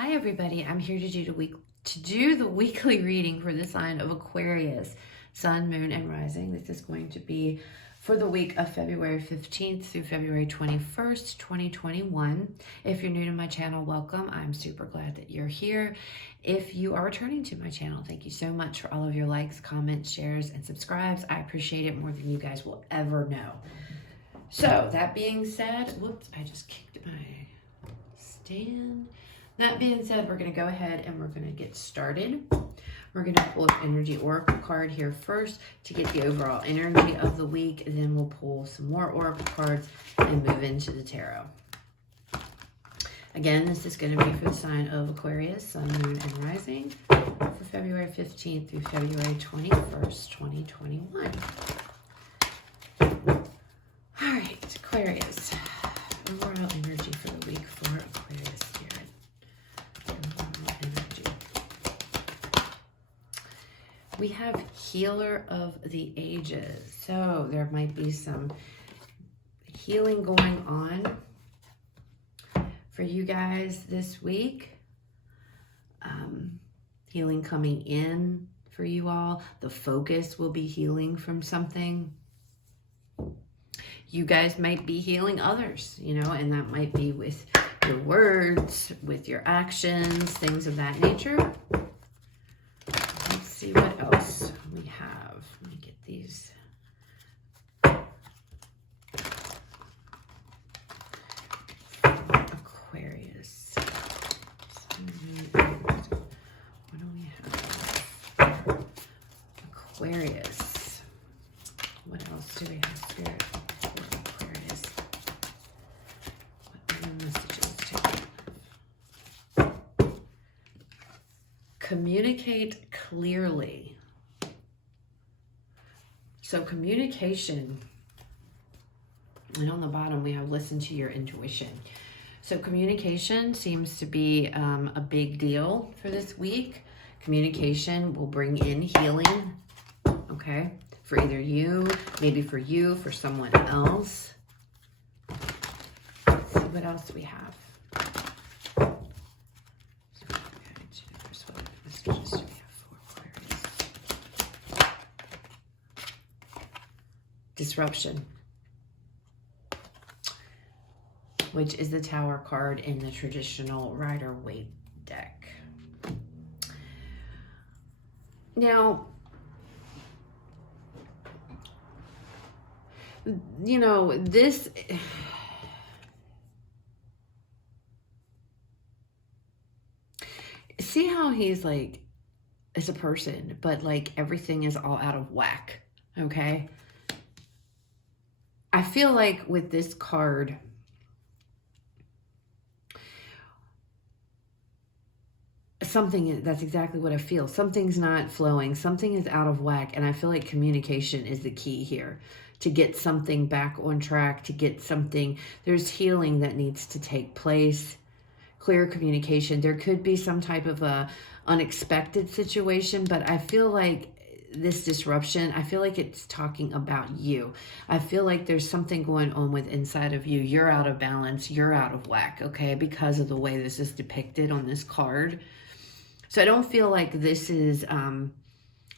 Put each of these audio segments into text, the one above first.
Hi everybody, I'm here to do the weekly reading for the sign of Aquarius, Sun, Moon, and Rising. This is going to be for the week of February 15th through February 21st, 2021. If you're new to my channel, welcome. I'm super glad that you're here. If you are returning to my channel, thank you so much for all of your likes, comments, shares, and subscribes. I appreciate it more than you guys will ever know. So that being said, whoops, I just kicked my stand. That being said, we're going to go ahead and we're going to get started. We're going to pull an energy oracle card here first to get the overall energy of the week. And then we'll pull some more oracle cards and move into the tarot. Again, this is going to be for the sign of Aquarius, Sun, Moon, and Rising for February 15th through February 21st, 2021. All right, Aquarius. Overall energy for the week for Aquarius spirit. We have Healer of the Ages. So there might be some healing going on for you guys this week. Healing coming in for you all. The focus will be healing from something. You guys might be healing others, you know, and that might be with your words, with your actions, things of that nature. Let's see what else we have. Let me get these. Aquarius. What do we have? Aquarius. What else do we have, Spirit, for Aquarius? What other messages do we have? Communicate clearly. So communication, and on the bottom we have listen to your intuition. So communication seems to be a big deal for this week. Communication will bring in healing, okay, for either you, maybe for you, for someone else. Let's see what else we have. Disruption, which is the Tower card in the traditional Rider-Waite deck. Now, you know, this... See how he's like, as a person, but like everything is all out of whack, okay? I feel like with this card, that's exactly what I feel. Something's not flowing. Something is out of whack. And I feel like communication is the key here to get something back on track, to get something. There's healing that needs to take place. Clear communication. There could be some type of a unexpected situation, but I feel like this disruption, I feel like it's talking about you. I feel like there's something going on with inside of you. You're out of balance. You're out of whack, okay, because of the way this is depicted on this card. So I don't feel like this is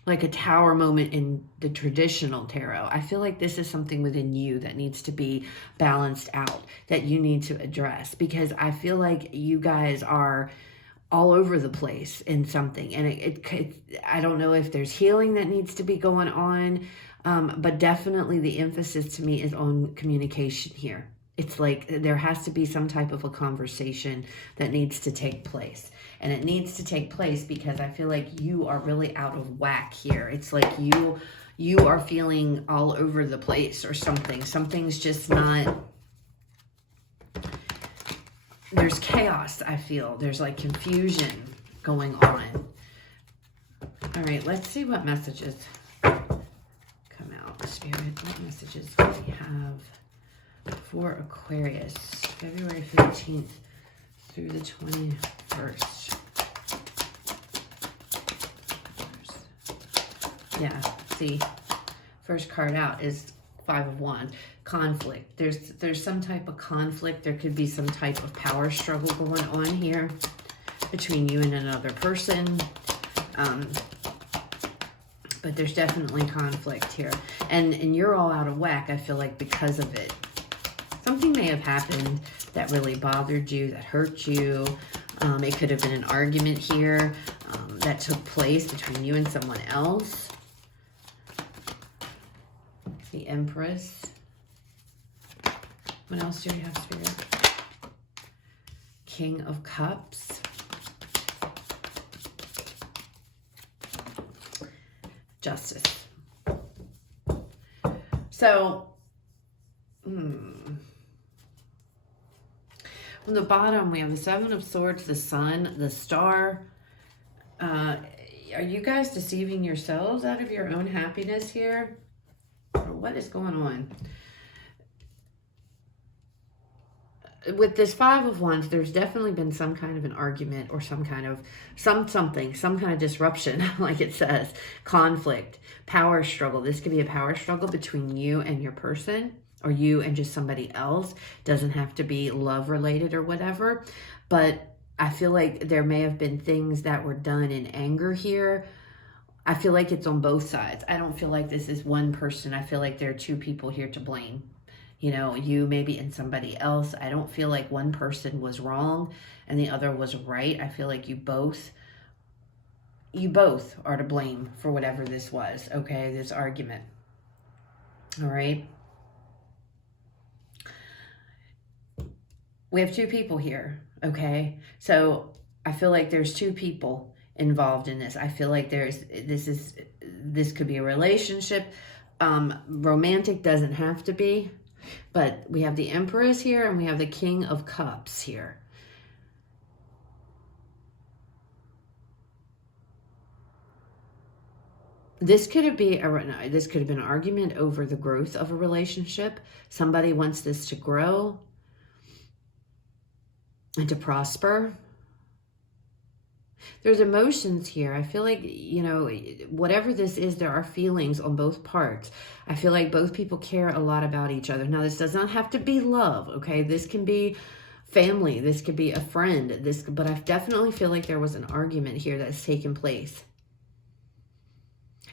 like a tower moment in the traditional tarot. I feel like this is something within you that needs to be balanced out, that you need to address, because I feel like you guys are all over the place in something. And I don't know if there's healing that needs to be going on, but definitely the emphasis to me is on communication here. It's like there has to be some type of a conversation that needs to take place. And it needs to take place because I feel like you are really out of whack here. It's like you are feeling all over the place or something. Something's just not... There's chaos, I feel. There's like confusion going on. All right, let's see what messages come out. Spirit, what messages do we have for Aquarius, February 15th through the 21st? Yeah, see, first card out is Five of Wands. Conflict. There's some type of conflict. There could be some type of power struggle going on here. between you and another person. But there's definitely conflict here. And you're all out of whack, I feel like, because of it. Something may have happened that really bothered you, that hurt you. It could have been an argument here that took place between you and someone else. The Empress. What else do we have, Spirit? King of Cups. Justice. So, on the bottom, we have the Seven of Swords, the Sun, the Star. Are you guys deceiving yourselves out of your own happiness here? Or what is going on? With this Five of Wands, there's definitely been some kind of an argument or some kind of some kind of disruption, like it says, conflict, power struggle. This could be a power struggle between you and your person, or you and just somebody else. Doesn't have to be love related or whatever, but I feel like there may have been things that were done in anger here. I feel like it's on both sides. I don't feel like this is one person. I feel like there are two people here to blame. You know, you maybe and somebody else. I don't feel like one person was wrong and the other was right. I feel like you both are to blame for whatever this was, okay? This argument. All right? We have two people here, okay? So I feel like there's two people involved in this. I feel like this could be a relationship. Romantic doesn't have to be. But we have the Empress here and we have the King of Cups here. This could have been an argument over the growth of a relationship. Somebody wants this to grow and to prosper. There's emotions here. I feel like, you know, whatever this is, there are feelings on both parts. I feel like both people care a lot about each other. Now, this does not have to be love, okay? This can be family. This could be a friend. But I definitely feel like there was an argument here that's taken place.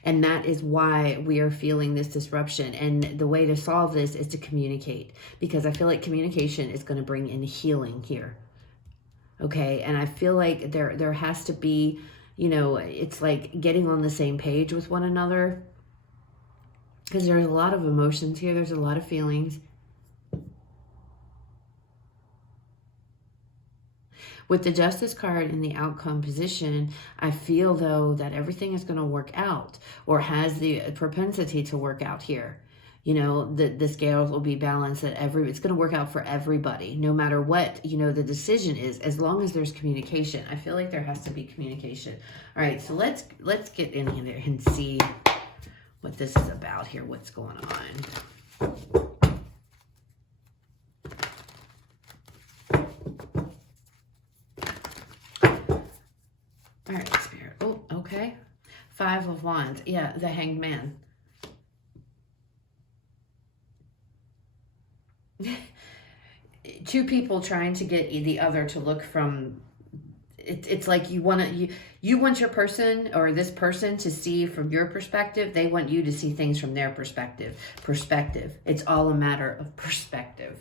And that is why we are feeling this disruption. And the way to solve this is to communicate. Because I feel like communication is going to bring in healing here. Okay, and I feel like there has to be, you know, it's like getting on the same page with one another. Because there's a lot of emotions here. There's a lot of feelings. With the Justice card in the outcome position, I feel, though, that everything is going to work out or has the propensity to work out here. You know, the scales will be balanced, that it's going to work out for everybody, no matter what, you know, the decision is, as long as there's communication. I feel like there has to be communication. All right, so let's get in here and see what this is about here, what's going on. All right, Spirit. Oh, okay. Five of Wands. Yeah, the Hanged Man. Two people trying to get the other to look from it's like you want your person or this person to see from your perspective. They want you to see things from their perspective. It's all a matter of perspective.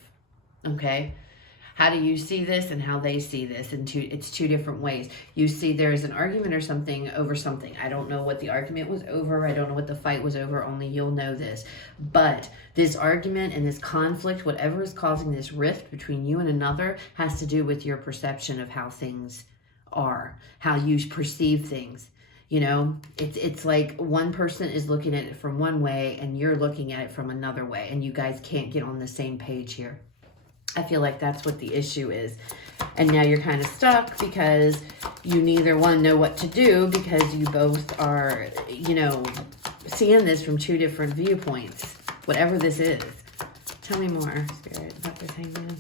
Okay, how do you see this and how they see this? And it's two different ways. You see there's an argument or something over something. I don't know what the argument was over. I don't know what the fight was over. Only you'll know this. But this argument and this conflict, whatever is causing this rift between you and another, has to do with your perception of how things are, how you perceive things. You know, it's like one person is looking at it from one way and you're looking at it from another way. And you guys can't get on the same page here. I feel like that's what the issue is. And now you're kind of stuck because you neither one know what to do, because you both are, you know, seeing this from two different viewpoints, whatever this is. Tell me more, Spirit, about this Hangman.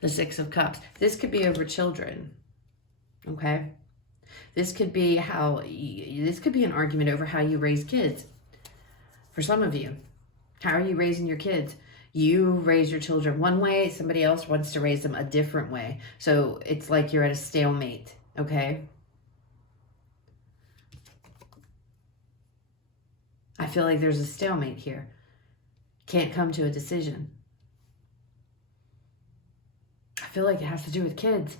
The Six of Cups. This could be over children, okay? This could be this could be an argument over how you raise kids. For some of you. How are you raising your kids? You raise your children one way, somebody else wants to raise them a different way. So it's like you're at a stalemate, okay? I feel like there's a stalemate here. Can't come to a decision. I feel like it has to do with kids.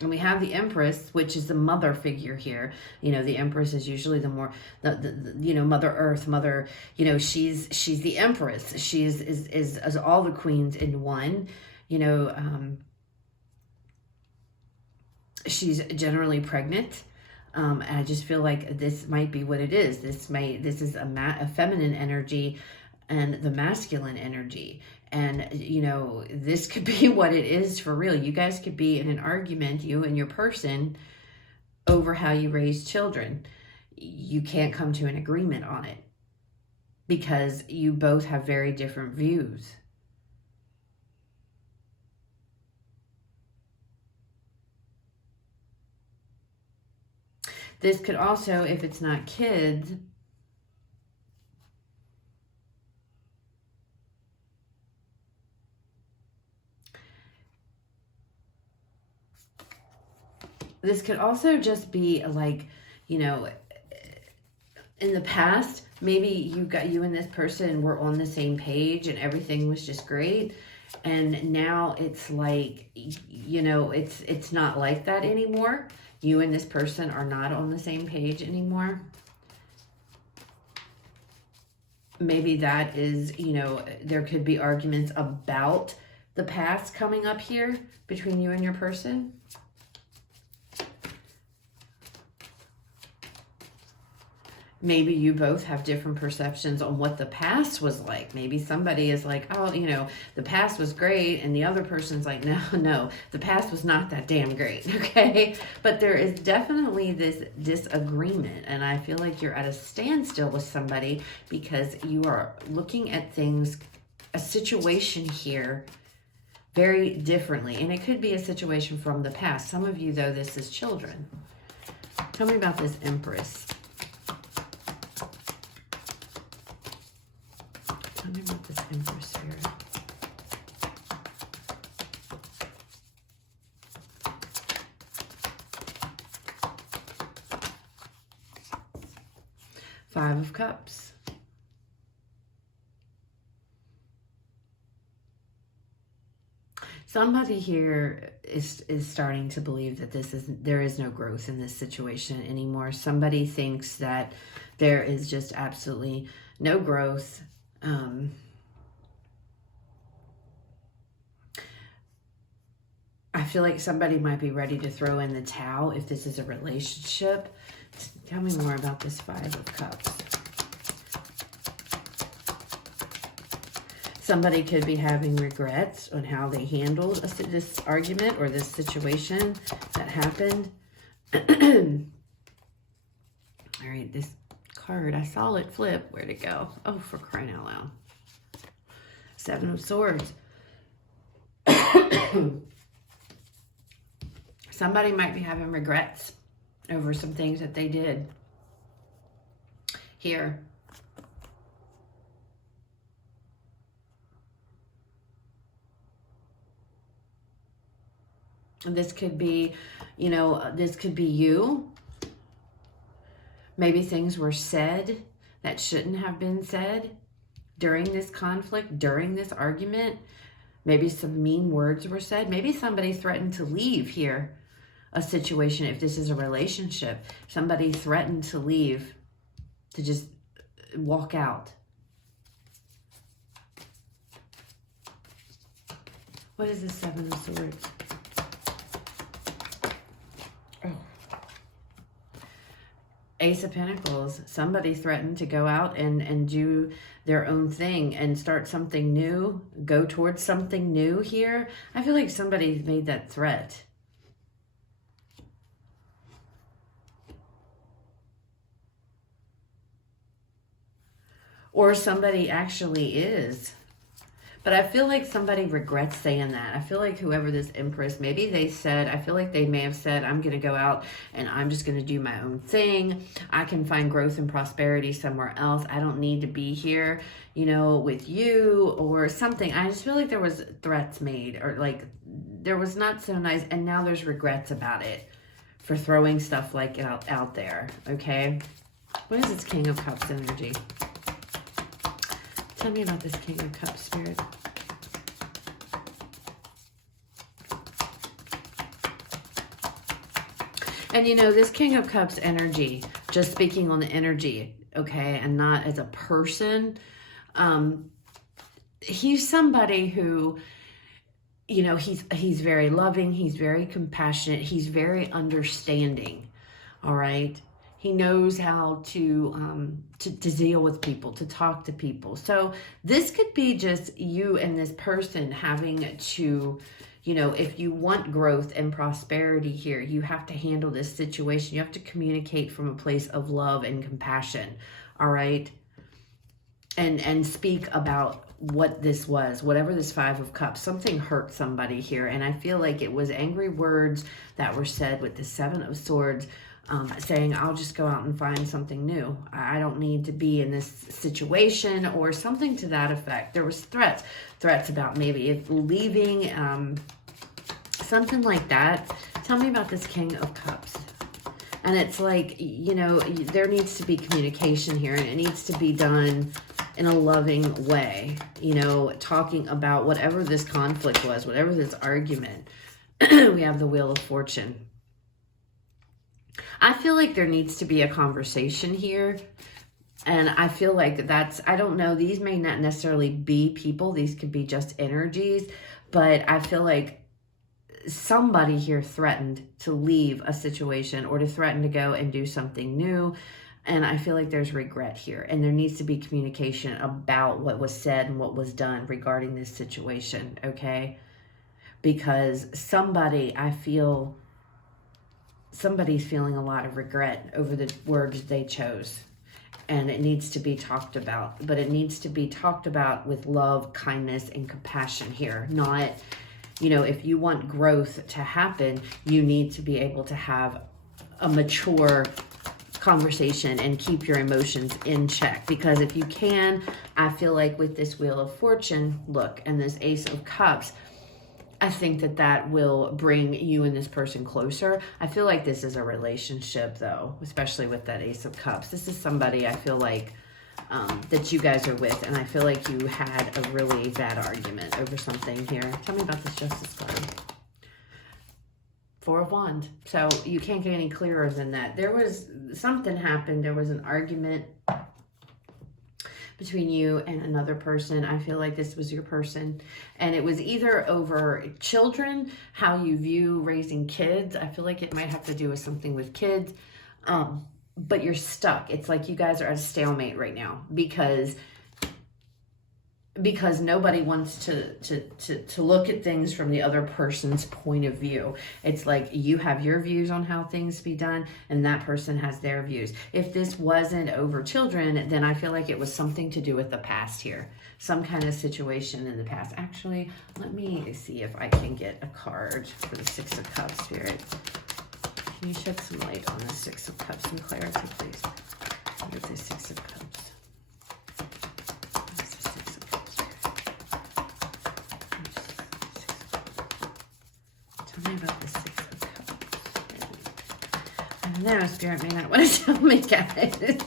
And we have the Empress, which is the mother figure here. You know, the Empress is usually the more, you know, Mother Earth, Mother, you know, she's the Empress. She is all the queens in one. You know, she's generally pregnant. And I just feel like this might be what it is. This is a feminine energy and the masculine energy. And, you know, this could be what it is for real. You guys could be in an argument, you and your person, over how you raise children. You can't come to an agreement on it because you both have very different views. This could also, if it's not kids, this could also just be like, you know, in the past, maybe you and this person were on the same page and everything was just great. And now it's like, you know, it's not like that anymore. You and this person are not on the same page anymore. Maybe that is, you know, there could be arguments about the past coming up here between you and your person. Maybe you both have different perceptions on what the past was like. Maybe somebody is like, oh, you know, the past was great. And the other person's like, no, the past was not that damn great. Okay. But there is definitely this disagreement. And I feel like you're at a standstill with somebody because you are looking at things, a situation here very differently. And it could be a situation from the past. Some of you, though, this is children. Tell me about this Empress. Tell me about this Empress Spirit. Five of Cups. Somebody here is starting to believe that there is no growth in this situation anymore. Somebody thinks that there is just absolutely no growth. I feel like somebody might be ready to throw in the towel if this is a relationship. Tell me more about this Five of Cups. Somebody could be having regrets on how they handled this argument or this situation that happened. All right, this card, I saw it flip. Where'd it go? Oh, for crying out loud. Seven of Swords. Somebody might be having regrets over some things that they did here. This could be, you know, this could be you. Maybe things were said that shouldn't have been said during this conflict, during this argument. Maybe some mean words were said. Maybe somebody threatened to leave here a situation. If this is a relationship, somebody threatened to leave, to just walk out. What is the Seven of Swords? Oh. Ace of Pentacles. Somebody threatened to go out and do their own thing and start something new, go towards something new here. I feel like somebody made that threat. Or somebody actually is. But I feel like somebody regrets saying that. I feel like whoever this Empress, maybe they said, I feel like they may have said, I'm going to go out and I'm just going to do my own thing. I can find growth and prosperity somewhere else. I don't need to be here, you know, with you or something. I just feel like there was threats made, or like there was not so nice. And now there's regrets about it for throwing stuff like out there. Okay. What is this King of Cups energy? Tell me about this King of Cups, Spirit. And you know, this King of Cups energy, just speaking on the energy, okay, and not as a person, he's somebody who, you know, he's very loving, he's very compassionate, he's very understanding, all right? He knows how to deal with people, to talk to people. So this could be just you and this person having to, you know, if you want growth and prosperity here, you have to handle this situation. You have to communicate from a place of love and compassion, all right? And speak about what this was, whatever this Five of Cups. Something hurt somebody here, and I feel like it was angry words that were said with the Seven of Swords, saying, I'll just go out and find something new. I don't need to be in this situation, or something to that effect. There was threats about maybe if leaving, something like that. Tell me about this King of Cups. And it's like, you know, there needs to be communication here, and it needs to be done in a loving way, you know, talking about whatever this conflict was, whatever this argument. We have the Wheel of Fortune. I feel like there needs to be a conversation here. And I feel like that's, I don't know, these may not necessarily be people. These could be just energies. But I feel like somebody here threatened to leave a situation or to threaten to go and do something new. And I feel like there's regret here. And there needs to be communication about what was said and what was done regarding this situation, okay? Because somebody, I feel, somebody's feeling a lot of regret over the words they chose. And it needs to be talked about. But it needs to be talked about with love, kindness, and compassion here. Not, you know, if you want growth to happen, you need to be able to have a mature conversation and keep your emotions in check. Because if you can, I feel like with this Wheel of Fortune, look, and this Ace of Cups, I think that that will bring you and this person closer. I feel like this is a relationship, though, especially with that Ace of Cups. This is somebody I feel like that you guys are with, and I feel like you had a really bad argument over something here. Tell me about this Justice card. Four of Wands. So you can't get any clearer than that. There was something happened. There was an argument between you and another person. I feel like this was your person. And it was either over children, how you view raising kids. I feel like it might have to do with something with kids. But you're stuck. It's like you guys are at a stalemate right now because nobody wants to look at things from the other person's point of view. It's like you have your views on how things be done, and that person has their views. If this wasn't over children, then I feel like it was something to do with the past here. Some kind of situation in the past. Actually, let me see if I can get a card for the Six of Cups, Spirit. Can you shed some light on the Six of Cups and clarity, please? With the Six of Cups. What's the Six of Cups? Tell me about the Six of Cups. I don't know, Spirit may not want to tell me, guys.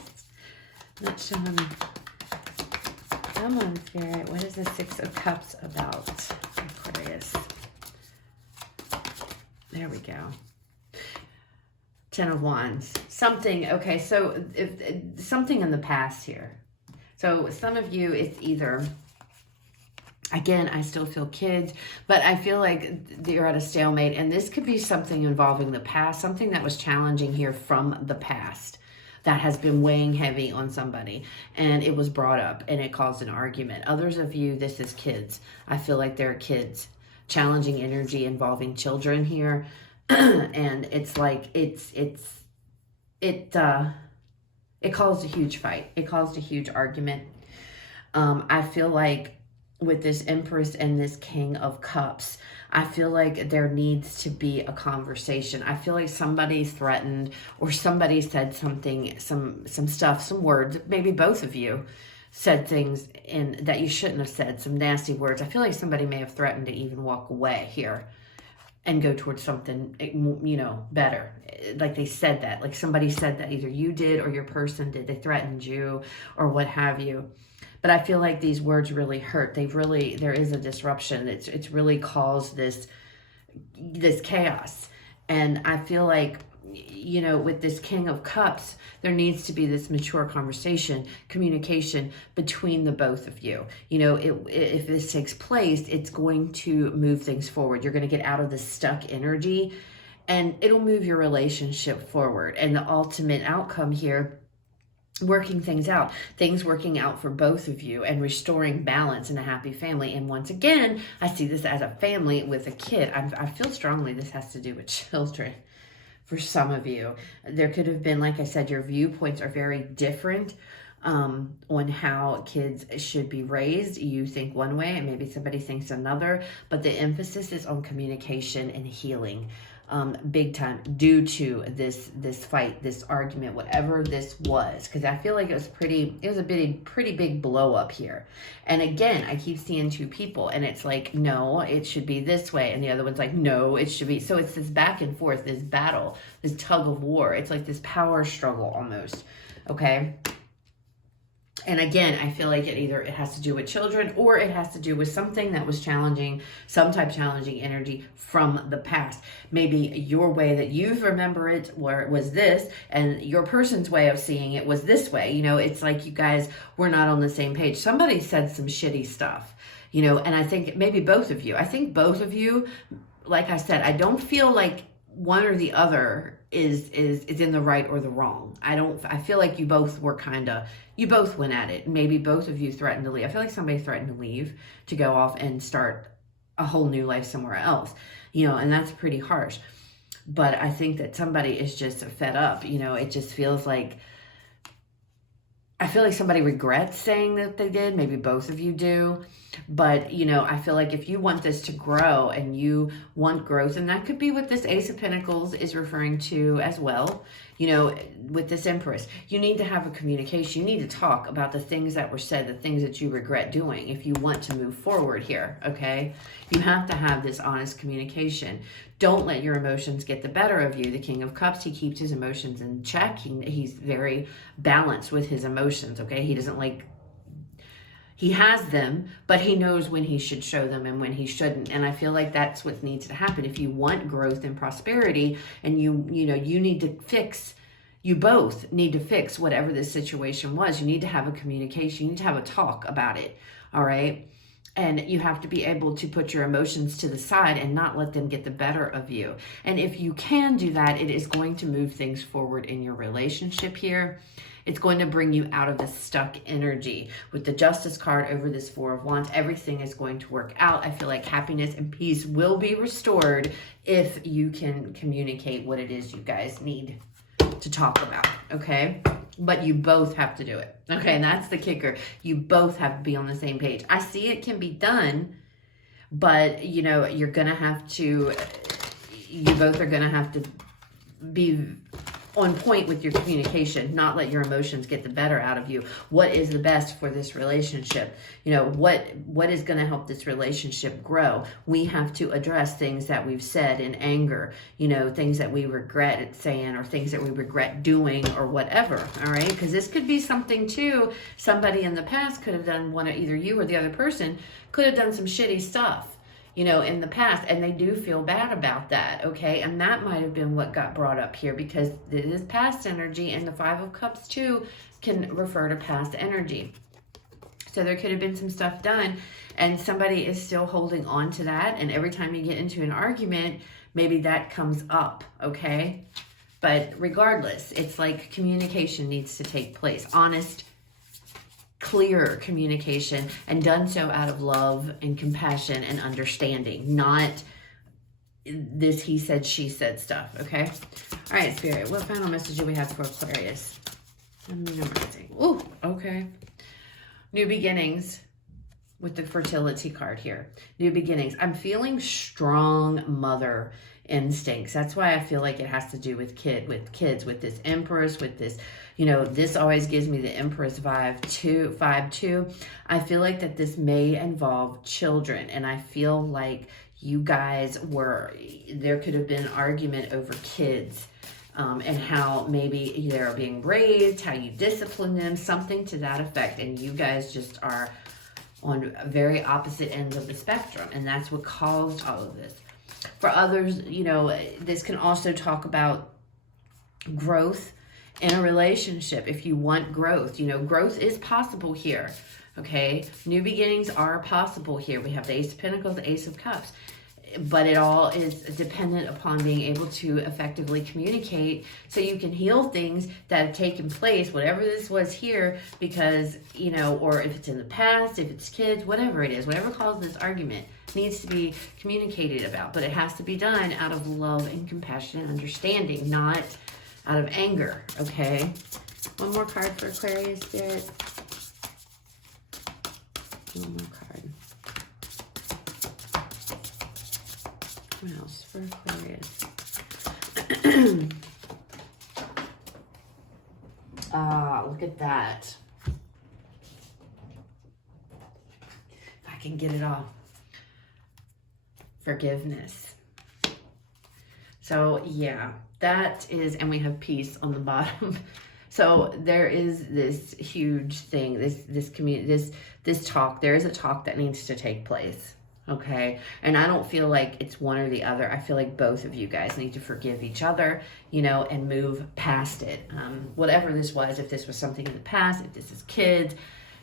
Not showing me. Come on, Spirit. What is the Six of Cups about? Aquarius. There we go. Ten of Wands. Something, okay, so something in the past here. So some of you, it's either, again, I still feel kids, but I feel like you're at a stalemate, and this could be something involving the past, something that was challenging here from the past that has been weighing heavy on somebody, and it was brought up, and it caused an argument. Others of you, this is kids. I feel like there are kids. Challenging energy involving children here. And it's like it caused a huge fight. It caused a huge argument. I feel like with this Empress and this King of Cups, I feel like there needs to be a conversation. I feel like somebody threatened, or somebody said something, some stuff, some words, maybe both of you said things in that you shouldn't have said, some nasty words. I feel like somebody may have threatened to even walk away here and go towards something, you know, better. Like they said that, like somebody said that, either you did or your person did. They threatened you or what have you. But I feel like these words really hurt. There is a disruption. It's really caused this chaos. And I feel like, you know, with this King of Cups, there needs to be this mature conversation, communication between the both of you. You know, if this takes place, it's going to move things forward. You're going to get out of this stuck energy, and it'll move your relationship forward. And the ultimate outcome here, working things out for both of you and restoring balance in a happy family. And once again, I see this as a family with a kid. I feel strongly this has to do with children for some of you. There could have been, like I said, your viewpoints are very different on how kids should be raised. You think one way and maybe somebody thinks another, but the emphasis is on communication and healing. Big time, due to this fight, this argument, whatever this was, because I feel like it was a pretty big blow up here. And again, I keep seeing two people, and it's like, no, it should be this way, and the other one's like, no, it should be. So it's this back and forth, this battle, this tug of war. It's like this power struggle almost. Okay. And again, I feel like it has to do with children, or it has to do with something that was challenging, some type of challenging energy from the past. Maybe your way that you remember it where it was this, and your person's way of seeing it was this way. You know, it's like you guys were not on the same page. Somebody said some shitty stuff, you know, and I think maybe both of you. I think both of you, like I said, I don't feel like one or the other is in the right or the wrong. I feel like you both went at it. Maybe both of you threatened to leave. I feel like somebody threatened to leave, to go off and start a whole new life somewhere else, you know, and that's pretty harsh. But I think that somebody is just fed up, you know. It just feels like, I feel like somebody regrets saying that they did. Maybe both of you do. But, you know, I feel like if you want this to grow and you want growth, and that could be what this Ace of Pentacles is referring to as well, you know, with this Empress, you need to have a communication. You need to talk about the things that were said, the things that you regret doing if you want to move forward here, okay? You have to have this honest communication. Don't let your emotions get the better of you. The King of Cups, he keeps his emotions in check. He's very balanced with his emotions, okay? He doesn't like, he has them, but he knows when he should show them and when he shouldn't. And I feel like that's what needs to happen. If you want growth and prosperity, and you need to fix, you both need to fix whatever this situation was. You need to have a communication. You need to have a talk about it, all right? And you have to be able to put your emotions to the side and not let them get the better of you. And if you can do that, it is going to move things forward in your relationship here. It's going to bring you out of this stuck energy. With the Justice card over this Four of Wands, everything is going to work out. I feel like happiness and peace will be restored if you can communicate what it is you guys need to talk about, okay? But you both have to do it, okay? And that's the kicker. You both have to be on the same page. I see it can be done, but, you know, you're going to have to, you both are going to have to be on point with your communication, not let your emotions get the better out of you. What is the best for this relationship? You know, what is going to help this relationship grow? We have to address things that we've said in anger, you know, things that we regret saying or things that we regret doing or whatever, all right? Because this could be something too, somebody in the past could have done, either you or the other person could have done some shitty stuff, you know, in the past, and they do feel bad about that, okay? And that might have been what got brought up here, because it is past energy, and the Five of Cups too can refer to past energy. So there could have been some stuff done, and somebody is still holding on to that, and every time you get into an argument, maybe that comes up, okay? But regardless, it's like communication needs to take place. Honest, clear communication, and done so out of love and compassion and understanding, not this he said, she said stuff, okay? All right, Spirit, what final message do we have for Aquarius? Ooh, okay. New beginnings. with the fertility card here. New beginnings. I'm feeling strong mother instincts. That's why I feel like it has to do with kids, with this Empress, with this, you know, this always gives me the Empress vibe too, 5-2. I feel like that this may involve children, and I feel like you guys there could have been an argument over kids, and how maybe they're being raised, how you discipline them, something to that effect, and you guys just are on very opposite ends of the spectrum, and that's what caused all of this. For others, you know, this can also talk about growth in a relationship. If you want growth, you know, growth is possible here, okay? New beginnings are possible here. We have the Ace of Pentacles, the Ace of Cups, but it all is dependent upon being able to effectively communicate so you can heal things that have taken place, whatever this was here, because, you know, or if it's in the past, if it's kids, whatever it is, whatever caused this argument needs to be communicated about, but it has to be done out of love and compassion and understanding, not out of anger, okay? One more card for Aquarius, Spirit. One more card. What else for Aquarius? Look at that. If I can get it all. Forgiveness. So yeah, that is, and we have peace on the bottom. So there is this huge thing, this talk. There is a talk that needs to take place. Okay, and I don't feel like it's one or the other. I feel like both of you guys need to forgive each other, you know, and move past it. Whatever this was, if this was something in the past, if this is kids,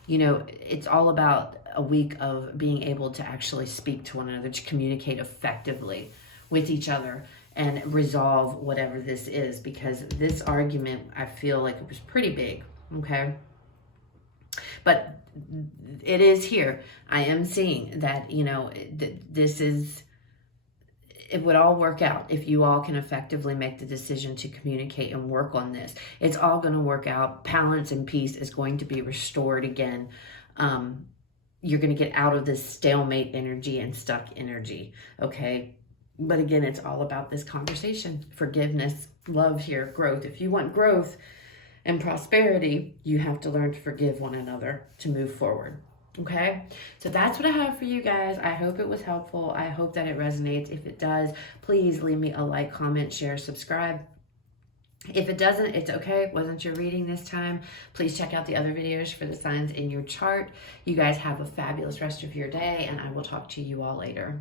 you know, it's all about a week of being able to actually speak to one another, to communicate effectively with each other and resolve whatever this is, because this argument, I feel like it was pretty big, okay? But it is here. I am seeing that, you know, it would all work out if you all can effectively make the decision to communicate and work on this. It's all going to work out. Balance and peace is going to be restored again. You're going to get out of this stalemate energy and stuck energy, okay? But again, it's all about this conversation, forgiveness, love here, growth. If you want growth and prosperity, you have to learn to forgive one another to move forward. Okay, so that's what I have for you guys. I hope it was helpful. I hope that it resonates. If it does, please leave me a like, comment, share, subscribe. If it doesn't, it's okay. It wasn't your reading this time. Please check out the other videos for the signs in your chart. You guys have a fabulous rest of your day, and I will talk to you all later.